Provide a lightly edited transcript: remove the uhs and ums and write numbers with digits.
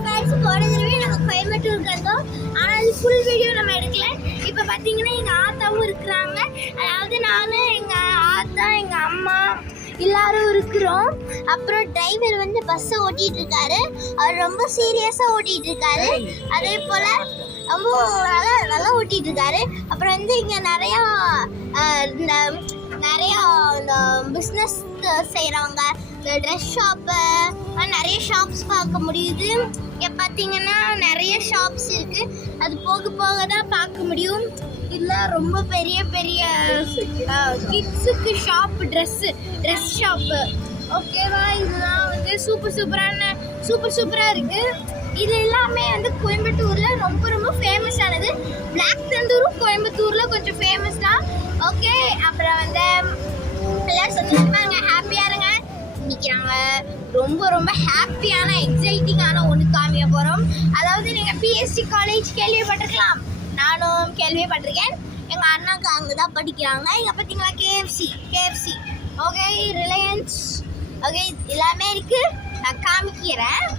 போன தடவை நம்ம கோயம்புத்தூருக்கு வந்தோம். ஆனால் அது ஃபுல் வீடியோ நம்ம எடுக்கல. இப்போ பார்த்தீங்கன்னா எங்கள் ஆத்தாவும் இருக்கிறாங்க. அதாவது நானும் எங்கள் ஆத்தா எங்கள் அம்மா எல்லாரும் இருக்கிறோம். அப்புறம் டிரைவர் வந்து பஸ்ஸை ஓட்டிகிட்டு இருக்காரு. அவர் ரொம்ப சீரியஸாக ஓட்டிகிட்டு இருக்காரு. அதே போல் ரொம்ப நல்லா ஓட்டிகிட்டு இருக்காரு. அப்புறம் வந்து இங்கே நிறையா இந்த பிஸ்னஸ் செய்கிறவங்க, இந்த ட்ரெஸ் ஷாப்பு, நிறைய ஷாப்ஸ் பார்க்க முடியுது. இங்கே பார்த்தீங்கன்னா நிறைய ஷாப்ஸ் இருக்குது. அது போக போக தான் பார்க்க முடியும். இதில் ரொம்ப பெரிய பெரிய கிட்ஸுக்கு ஷாப்பு, ட்ரெஸ் ஷாப்பு. ஓகேவா? இதெல்லாம் வந்து சூப்பராக இருக்குது. இது எல்லாமே வந்து கோயம்புத்தூரில் ரொம்ப ரொம்ப ஃபேமஸானது. பிளாக் தந்தூரும் கோயம்புத்தூரில் கொஞ்சம் ஃபேமஸ் தான். ஓகே, அப்புறம் வந்து எல்லோரும் சந்தோஷமாக இருங்க, ஹாப்பியாக இருங்க. இன்னைக்கு நாங்கள் ரொம்ப ரொம்ப ஹாப்பியான எக்ஸைட்டிங்கான ஒன்று காமிக்க போகிறோம். அதாவது நீங்கள் பிஎஸ்சி காலேஜ் கேள்விப்பட்டிருக்கலாம், நானும் கேள்விப்பட்டிருக்கேன். எங்கள் அண்ணாக்கு அங்கே தான் படிக்கிறாங்க. இங்கே பார்த்தீங்களா கேஎஃப்சி, ஓகே, ரிலையன்ஸ், ஓகே, எல்லாமே இருக்குது. நான் காமிக்கிறேன்.